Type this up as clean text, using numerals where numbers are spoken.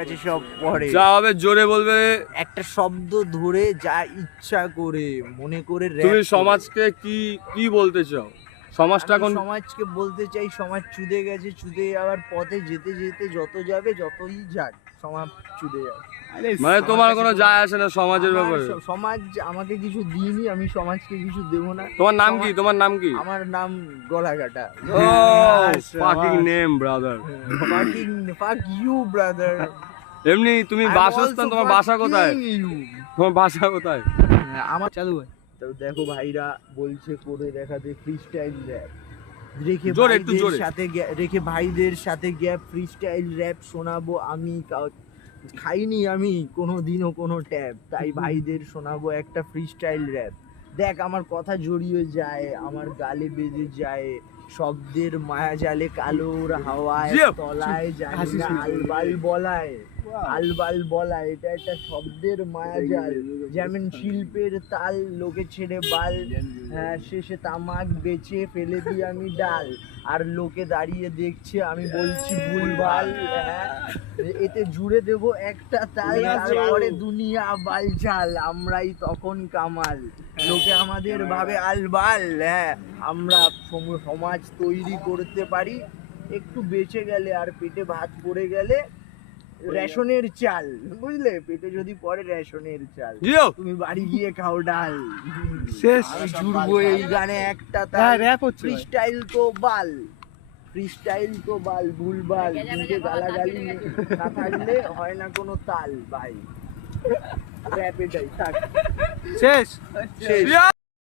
আছে সব পরে যা হবে জোরে বলবে। একটা শব্দ ধরে যা ইচ্ছা করে মনে করে তুমি সমাজকে কি কি বলতে চাও? সমাজটা এখন সমাজকে বলতে চাই সমাজ চুদে গেছে, চুদে যাওয়ার পথে যেতে যেতে যত যাবে যতই যাক সমাজ চুদে যাবে। মানে তোমার কোনো যায় আসে না সমাজের আমার ব্যাপারে? সমাজ আমাকে কিছু দিইনি, আমি সমাজকে কিছু দেবো না। তোমার নাম কি? তোমার নাম কি? আমার নাম গলাকাটা। Fucking name brother. Fuck you brother. এমনি তুমি বাসস্থান, তোমার বাসা কোথায়? তোমার বাসা কোথায়? আমার চালু হয় তো দেখো ভাইরা বলছে করে দেখাতে ফ্রিস্টাইল র্যাপ, রেখে ভাইদের সাথে গ্যাপ ফ্রিস্টাইল র্যাপ শোনাবো আমি। খাইনি আমি কোনোদিনও কোনো ট্যাব, তাই ভাইদের শোনাবো একটা ফ্রিস্টাইল র্যাপ। দেখ আমার কথা জড়িয়ে যায়, আমার গালে বেজে যায়, শব্দের মায়া জালে কালোর হাওয়ায় তলায় যায় আলবাল বলায়, আলবাল বলায়। এটা একটা শব্দের মায়া জাল, যেমন শিল্পের তাল লোকে ছেড়ে বাল, শেষে তামাক বেচে ফেলে দিই আমি ডাল, আর লোকে দাঁড়িয়ে দেখছে আমি বলছি ভুলভাল। এতে জুড়ে দেবো একটা তাল, তারপরে দুনিয়া বালচাল, আমরাই তখন কামাল। লোকে আমাদের ভাবে আলবাল। আমরা সমাজ তৈরি করতে পারি একটু বেঁচে গেলে, আর পেটে ভাত পড়ে গেলে রেশনের চাল, বুঝলে? পেটে যদি পড়ে রেশনের চাল, তুমি বাড়ি গিয়ে খাও ডাল। শেষ। আমি জুড়বো এই গানে একটা তাল, ফ্রিস্টাইল তো বাল, ফ্রিস্টাইল তো বাল ভুলবাল, নিজে গালাগালি না থাকলে হয় না কোনো তাল ভাই। র্যাপ এটাই থাক। শেষ। শেষ।